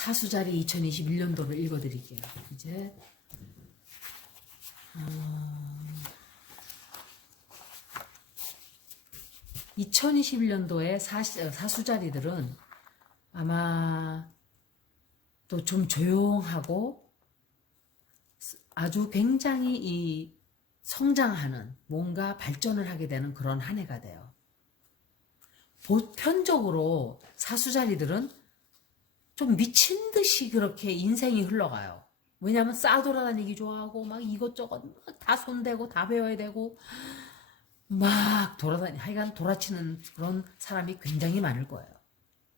사수자리 2021년도를 읽어드릴게요. 이제 2021년도의 사수자리들은 아마 또 좀 조용하고 아주 굉장히 이 성장하는 뭔가 발전을 하게 되는 그런 한 해가 돼요. 보편적으로 사수자리들은 좀 미친 듯이 그렇게 인생이 흘러가요. 왜냐하면 싸돌아다니기 좋아하고 막 이것저것 다 손대고 다 배워야 되고 막 하여간 돌아치는 그런 사람이 굉장히 많을 거예요.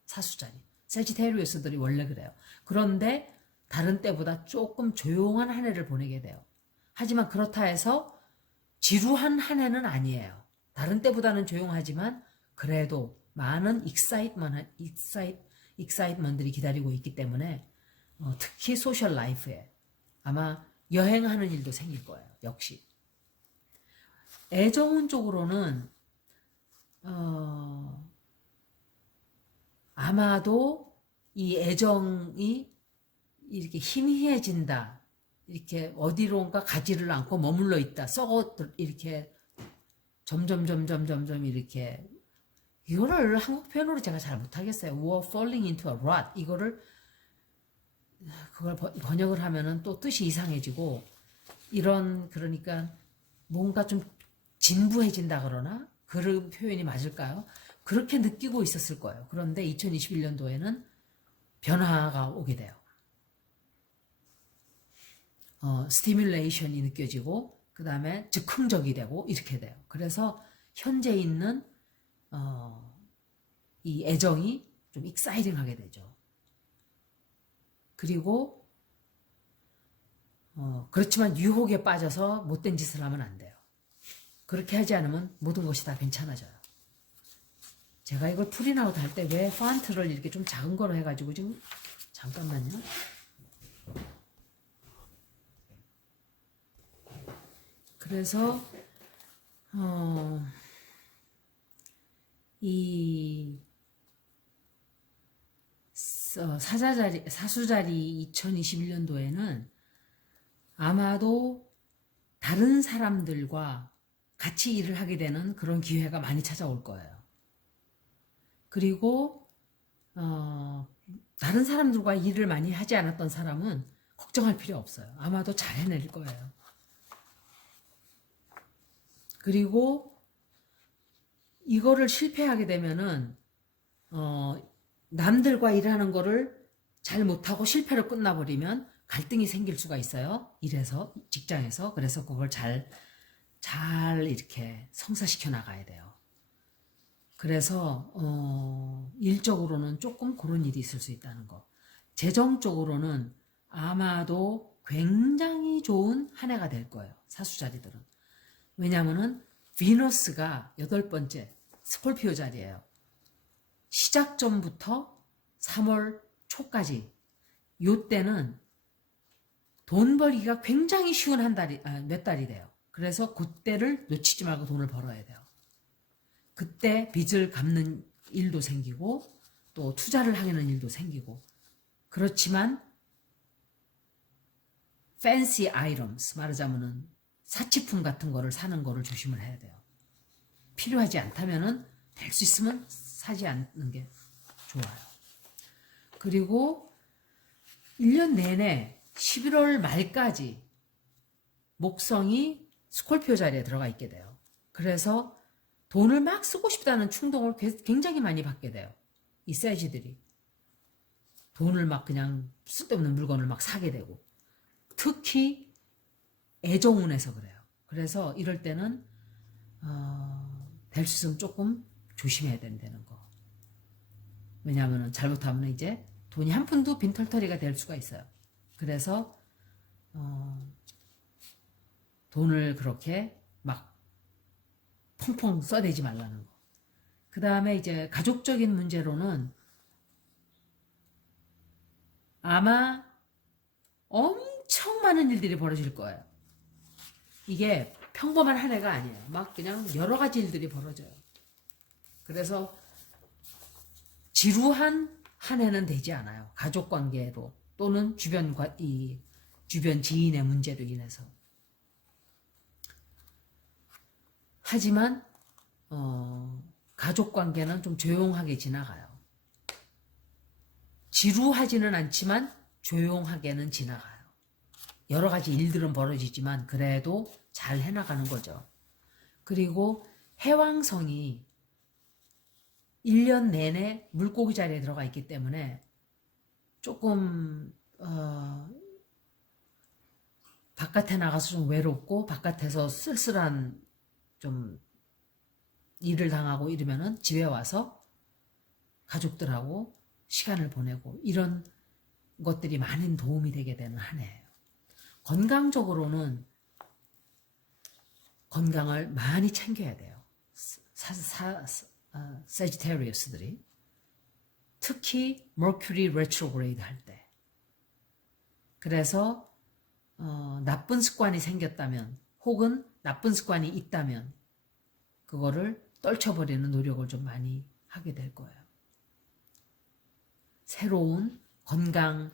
사수자리. 세지테리우스들이 원래 그래요. 그런데 다른 때보다 조금 조용한 한 해를 보내게 돼요. 하지만 그렇다 해서 지루한 한 해는 아니에요. 다른 때보다는 조용하지만 그래도 많은 익사이트먼들이 기다리고 있기 때문에 특히 소셜 라이프에 아마 여행하는 일도 생길 거예요. 역시. 애정운 쪽으로는 아마도 이 애정이 이렇게 희미해진다. 이렇게 어디론가 가지를 않고 머물러 있다. 썩어 이렇게 점점 이렇게 이거를 한국 표현으로 제가 잘 못하겠어요. We're falling into a rut. 그걸 번역을 하면은 또 뜻이 이상해지고 그러니까 뭔가 좀 진부해진다 그러나 그런 표현이 맞을까요? 그렇게 느끼고 있었을 거예요. 그런데 2021년도에는 변화가 오게 돼요. 스티뮬레이션이 느껴지고 그 다음에 즉흥적이 되고 이렇게 돼요. 그래서 현재 있는 이 애정이 좀 익사이팅하게 되죠. 그리고 그렇지만 유혹에 빠져서 못된 짓을 하면 안 돼요. 그렇게 하지 않으면 모든 것이 다 괜찮아져요. 제가 이걸 프린아웃 할 때 왜 폰트를 이렇게 좀 작은 거로 해가지고 지금 잠깐만요. 그래서 이 사수자리 2021년도에는 아마도 다른 사람들과 같이 일을 하게 되는 그런 기회가 많이 찾아올 거예요. 그리고 다른 사람들과 일을 많이 하지 않았던 사람은 걱정할 필요 없어요. 아마도 잘 해낼 거예요. 그리고 이거를 실패하게 되면은 남들과 일하는 거를 잘 못하고 실패로 끝나버리면 갈등이 생길 수가 있어요. 일에서, 직장에서. 그래서 그걸 잘 이렇게 성사시켜 나가야 돼요. 그래서 일적으로는 조금 그런 일이 있을 수 있다는 거. 재정적으로는 아마도 굉장히 좋은 한 해가 될 거예요. 사수자리들은. 왜냐하면은 비너스가 8번째 스콜피오 자리예요. 시작점부터 3월 초까지 요때는 돈 벌기가 굉장히 쉬운 몇 달이 돼요. 그래서 그때를 놓치지 말고 돈을 벌어야 돼요. 그때 빚을 갚는 일도 생기고 또 투자를 하는 일도 생기고 그렇지만 fancy items 말하자면은 사치품 같은 거를 사는 거를 조심을 해야 돼요. 필요하지 않다면은 될 수 있으면 사지 않는 게 좋아요. 그리고 1년 내내 11월 말까지 목성이 스콜피오 자리에 들어가 있게 돼요. 그래서 돈을 막 쓰고 싶다는 충동을 굉장히 많이 받게 돼요. 이 세지들이. 돈을 막 그냥 쓸데없는 물건을 막 사게 되고 특히 애정운에서 그래요. 그래서 이럴 때는 될 수 있으면 조금 조심해야 된다는 거. 왜냐하면 잘못하면 이제 돈이 한 푼도 빈털터리가 될 수가 있어요. 그래서 돈을 그렇게 막 펑펑 써대지 말라는 거. 그 다음에 이제 가족적인 문제로는 아마 엄청 많은 일들이 벌어질 거예요. 이게 평범한 한 해가 아니에요. 막 그냥 여러 가지 일들이 벌어져요. 그래서 지루한 한 해는 되지 않아요. 가족 관계로 또는 주변 지인의 문제로 인해서. 하지만 가족 관계는 좀 조용하게 지나가요. 지루하지는 않지만 조용하게는 지나가요. 여러 가지 일들은 벌어지지만 그래도 잘 해나가는 거죠. 그리고 해왕성이 1년 내내 물고기 자리에 들어가 있기 때문에 조금 바깥에 나가서 좀 외롭고 바깥에서 쓸쓸한 좀 일을 당하고 이러면은 집에 와서 가족들하고 시간을 보내고 이런 것들이 많은 도움이 되게 되는 한 해예요. 건강적으로는 건강을 많이 챙겨야 돼요. 세지테리우스들이 특히 머큐리 레트로그레이드 할 때. 그래서 나쁜 습관이 생겼다면 혹은 나쁜 습관이 있다면 그거를 떨쳐버리는 노력을 좀 많이 하게 될 거예요. 새로운 건강한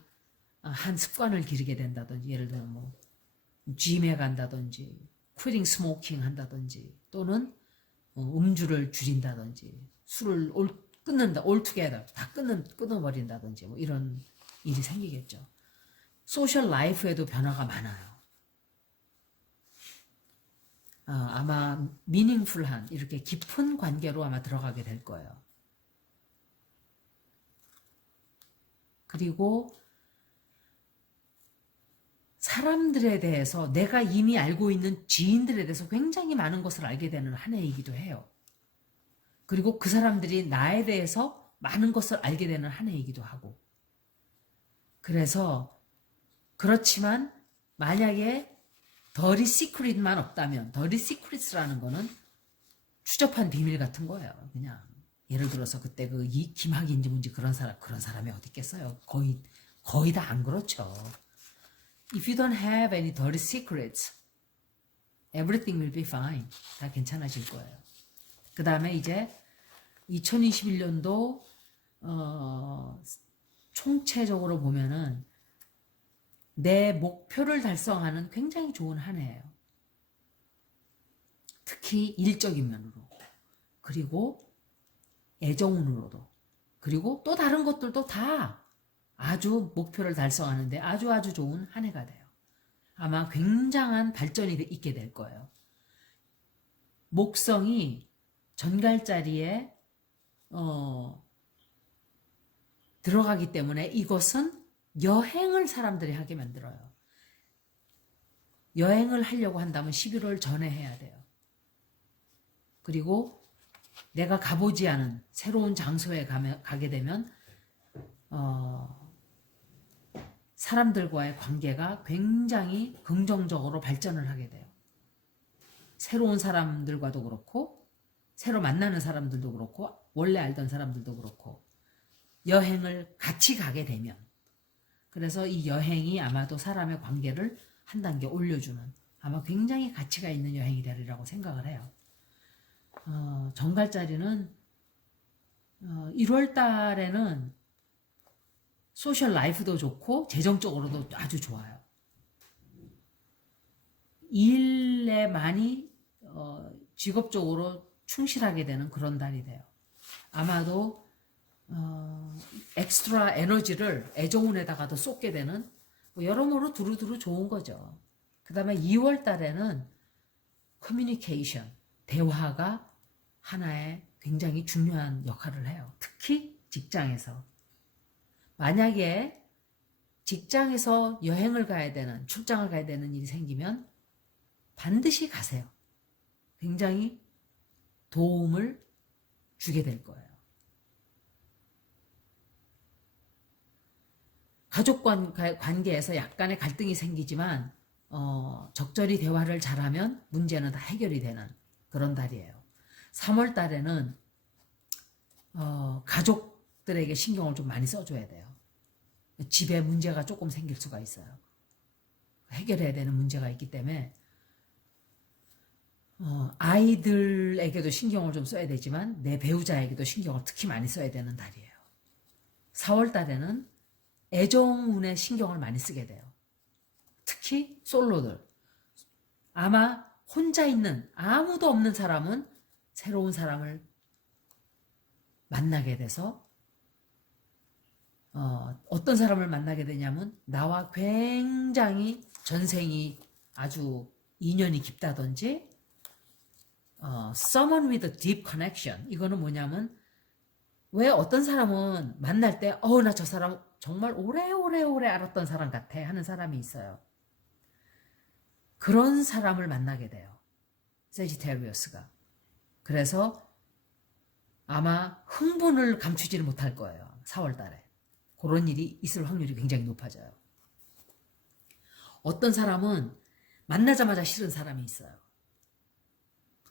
습관을 기르게 된다든지 예를 들면 뭐 짐에 간다든지 quitting smoking 한다든지 또는 음주를 줄인다든지 술을 끊는다 altogether 다 끊어버린다든지 뭐 이런 일이 생기겠죠. 소셜 라이프에도 변화가 많아요. 아마 meaningful한 이렇게 깊은 관계로 아마 들어가게 될 거예요. 그리고 사람들에 대해서 내가 이미 알고 있는 지인들에 대해서 굉장히 많은 것을 알게 되는 한 해이기도 해요. 그리고 그 사람들이 나에 대해서 많은 것을 알게 되는 한 해이기도 하고. 그래서 그렇지만 만약에 더리 시크릿만 없다면 더리 시크릿이라는 거는 추접한 비밀 같은 거예요. 그냥 예를 들어서 그때 그 김학인지 뭔지 그런 사람이 어디 있겠어요. 거의 다 안 그렇죠. If you don't have any dirty secrets, everything will be fine. 다 괜찮아질 거예요. 그 다음에 이제 2021년도 총체적으로 보면은 내 목표를 달성하는 굉장히 좋은 한 해예요. 특히 일적인 면으로. 그리고 애정운으로도. 그리고 또 다른 것들도 다 아주 목표를 달성하는데 아주 좋은 한 해가 돼요. 아마 굉장한 발전이 있게 될 거예요. 목성이 전갈자리에 들어가기 때문에 이것은 여행을 사람들이 하게 만들어요. 여행을 하려고 한다면 11월 전에 해야 돼요. 그리고 내가 가보지 않은 새로운 장소에 가게 되면 사람들과의 관계가 굉장히 긍정적으로 발전을 하게 돼요. 새로운 사람들과도 그렇고 새로 만나는 사람들도 그렇고 원래 알던 사람들도 그렇고 여행을 같이 가게 되면 그래서 이 여행이 아마도 사람의 관계를 한 단계 올려주는 아마 굉장히 가치가 있는 여행이 되리라고 생각을 해요. 정갈자리는 1월 달에는 소셜 라이프도 좋고 재정적으로도 아주 좋아요. 일에 많이 직업적으로 충실하게 되는 그런 달이 돼요. 아마도 엑스트라 에너지를 애정운에다가도 쏟게 되는 뭐 여러모로 두루두루 좋은 거죠. 그 다음에 2월 달에는 커뮤니케이션, 대화가 하나의 굉장히 중요한 역할을 해요. 특히 직장에서. 만약에 직장에서 여행을 가야 되는, 출장을 가야 되는 일이 생기면 반드시 가세요. 굉장히 도움을 주게 될 거예요. 가족 관계에서 약간의 갈등이 생기지만 적절히 대화를 잘하면 문제는 다 해결이 되는 그런 달이에요. 3월 달에는 가족들에게 신경을 좀 많이 써줘야 돼요. 집에 문제가 조금 생길 수가 있어요. 해결해야 되는 문제가 있기 때문에 아이들에게도 신경을 좀 써야 되지만 내 배우자에게도 신경을 특히 많이 써야 되는 달이에요. 4월 달에는 애정운에 신경을 많이 쓰게 돼요. 특히 솔로들. 아마 혼자 있는 아무도 없는 사람은 새로운 사람을 만나게 돼서 어떤 사람을 만나게 되냐면 나와 굉장히 전생이 아주 인연이 깊다든지 someone with a deep connection. 이거는 뭐냐면 왜 어떤 사람은 만날 때 나 저 사람 정말 오래 알았던 사람 같아 하는 사람이 있어요. 그런 사람을 만나게 돼요. 세지테리어스가. 그래서 아마 흥분을 감추지를 못할 거예요. 4월 달에. 그런 일이 있을 확률이 굉장히 높아져요. 어떤 사람은 만나자마자 싫은 사람이 있어요.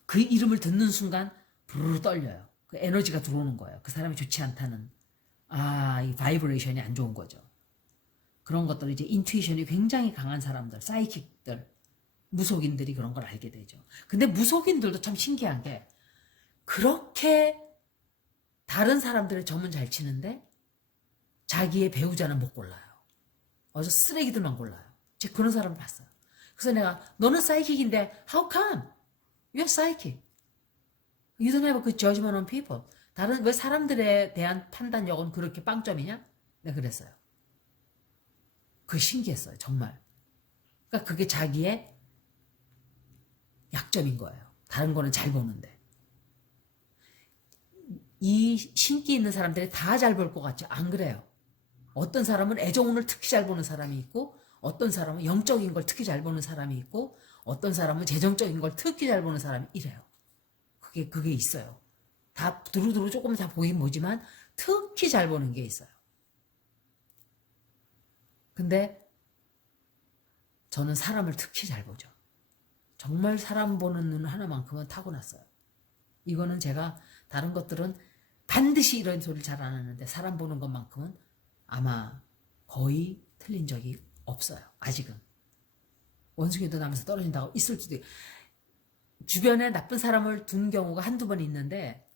그 이름을 듣는 순간 부르르 떨려요. 그 에너지가 들어오는 거예요. 그 사람이 좋지 않다는 이 바이브레이션이 안 좋은 거죠. 그런 것들 이제 인투이션이 굉장히 강한 사람들, 사이킥들, 무속인들이 그런 걸 알게 되죠. 근데 무속인들도 참 신기한 게 그렇게 다른 사람들의 점은 잘 치는데 자기의 배우자는 못 골라요. 어저 쓰레기들만 골라요. 제가 그런 사람을 봤어요. 그래서 내가 너는 사이킥인데 how come? You're psychic. You don't have a good judgment on people. 다른 왜 사람들에 대한 판단력은 그렇게 빵점이냐? 내가 그랬어요. 그게 신기했어요. 정말. 그러니까 그게 자기의 약점인 거예요. 다른 거는 잘 보는데. 이 신기 있는 사람들이 다 잘 볼 것 같지? 안 그래요. 어떤 사람은 애정운을 특히 잘 보는 사람이 있고 어떤 사람은 영적인 걸 특히 잘 보는 사람이 있고 어떤 사람은 재정적인 걸 특히 잘 보는 사람이 이래요. 그게 있어요. 다 두루두루 조금 다 보긴 보지만 특히 잘 보는 게 있어요. 근데 저는 사람을 특히 잘 보죠. 정말 사람 보는 눈 하나만큼은 타고났어요. 이거는 제가 다른 것들은 반드시 이런 소리를 잘 안 하는데 사람 보는 것만큼은 아마 거의 틀린 적이 없어요. 아직은. 원숭이도 나면서 떨어진다고 있을 수도 있고 주변에 나쁜 사람을 둔 경우가 한두 번 있는데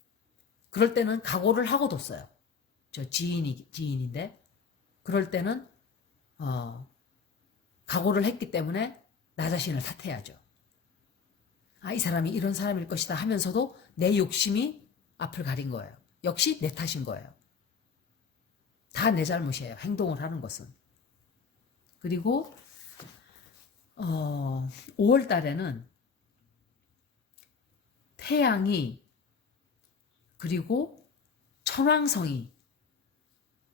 그럴 때는 각오를 하고 뒀어요. 저 지인인데 그럴 때는 각오를 했기 때문에 나 자신을 탓해야죠. 이 사람이 이런 사람일 것이다 하면서도 내 욕심이 앞을 가린 거예요. 역시 내 탓인 거예요. 다 내 잘못이에요. 행동을 하는 것은. 그리고 5월 달에는 태양이 그리고 천왕성이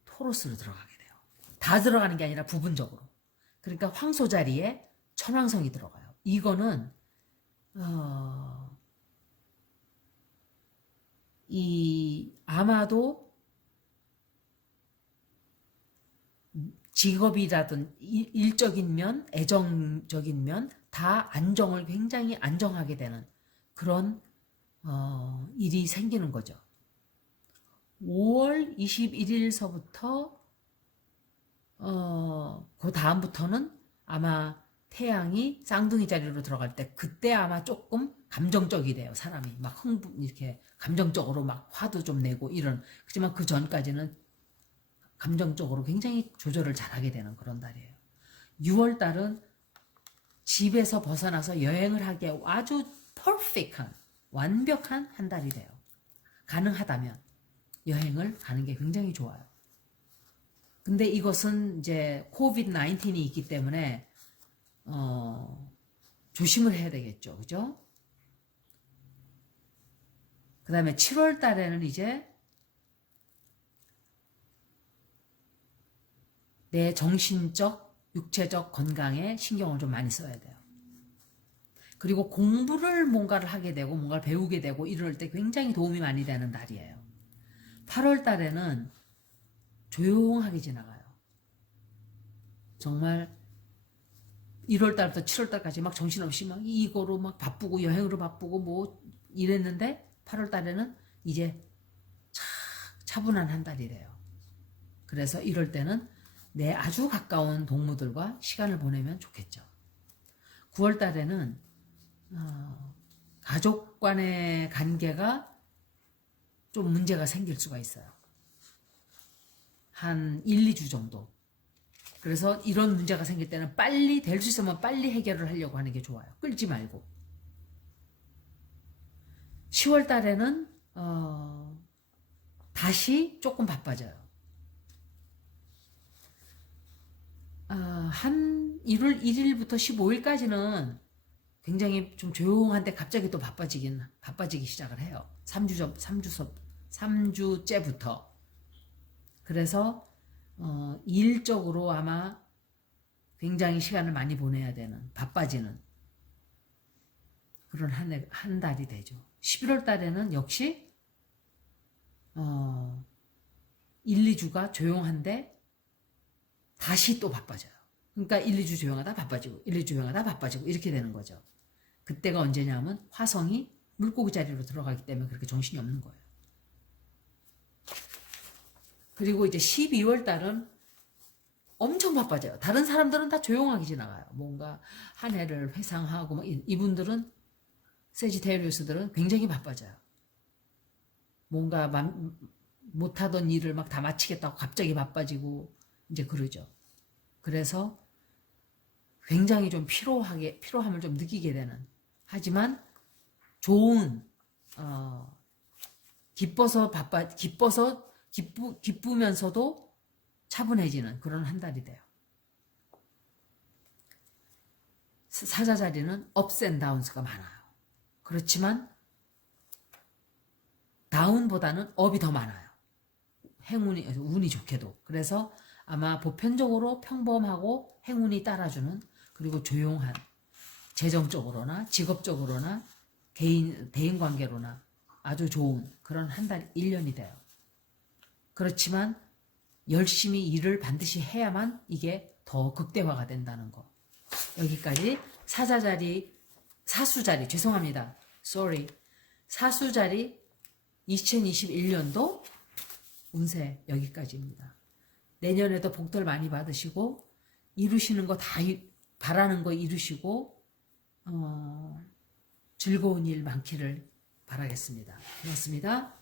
토로스로 들어가게 돼요. 다 들어가는 게 아니라 부분적으로. 그러니까 황소 자리에 천왕성이 들어가요. 이거는 아마도 직업이라든 일적인 면, 애정적인 면 다 안정을 굉장히 안정하게 되는 그런 일이 생기는 거죠. 5월 21일서부터 그 다음부터는 아마 태양이 쌍둥이 자리로 들어갈 때 그때 아마 조금 감정적이 돼요. 사람이 막 이렇게 감정적으로 막 화도 좀 내고 이런. 그렇지만 그 전까지는 감정적으로 굉장히 조절을 잘하게 되는 그런 달이에요. 6월 달은 집에서 벗어나서 여행을 하기에 아주 퍼펙트한 완벽한 한 달이 돼요. 가능하다면 여행을 가는 게 굉장히 좋아요. 근데 이것은 이제 코비드 19이 있기 때문에 조심을 해야 되겠죠. 그죠? 그 다음에 7월 달에는 이제 내 정신적, 육체적 건강에 신경을 좀 많이 써야 돼요. 그리고 공부를 뭔가를 하게 되고 뭔가를 배우게 되고 이럴 때 굉장히 도움이 많이 되는 달이에요. 8월 달에는 조용하게 지나가요. 정말 1월 달부터 7월 달까지 막 정신없이 막 이거로 막 바쁘고 여행으로 바쁘고 뭐 이랬는데 8월 달에는 이제 차분한 한 달이래요. 그래서 이럴 때는 내 아주 가까운 동무들과 시간을 보내면 좋겠죠. 9월 달에는 가족 간의 관계가 좀 문제가 생길 수가 있어요. 한 1, 2주 정도. 그래서 이런 문제가 생길 때는 빨리 될 수 있으면 빨리 해결을 하려고 하는 게 좋아요. 끌지 말고. 10월 달에는 다시 조금 바빠져요. 한 1월 1일부터 15일까지는 굉장히 좀 조용한데 갑자기 또 바빠지기 시작을 해요. 3주째부터. 그래서 일적으로 아마 굉장히 시간을 많이 보내야 되는, 바빠지는 그런 한 달이 되죠. 11월 달에는 역시 1, 2주가 조용한데 다시 또 바빠져요. 그러니까 1, 2주 조용하다 바빠지고 1, 2주 조용하다 바빠지고 이렇게 되는 거죠. 그때가 언제냐면 화성이 물고기 자리로 들어가기 때문에 그렇게 정신이 없는 거예요. 그리고 이제 12월 달은 엄청 바빠져요. 다른 사람들은 다 조용하게 지나가요. 뭔가 한 해를 회상하고 막 이분들은 세지테리우스들은 굉장히 바빠져요. 뭔가 못하던 일을 막 다 마치겠다고 갑자기 바빠지고 이제 그러죠. 그래서 굉장히 좀 피로함을 좀 느끼게 되는. 하지만 좋은 기쁘면서도 차분해지는 그런 한 달이 돼요. 사자 자리는 업스 앤 다운스가 많아요. 그렇지만 다운보다는 업이 더 많아요. 운이 좋게도. 그래서 아마 보편적으로 평범하고 행운이 따라주는, 그리고 조용한, 재정적으로나 직업적으로나 대인관계로나 아주 좋은 그런 한 달, 1년이 돼요. 그렇지만 열심히 일을 반드시 해야만 이게 더 극대화가 된다는 거. 여기까지 사수자리, 죄송합니다. sorry. 사수자리 2021년도 운세 여기까지입니다. 내년에도 복들 많이 받으시고 이루시는 거 다 바라는 거 이루시고 즐거운 일 많기를 바라겠습니다. 고맙습니다.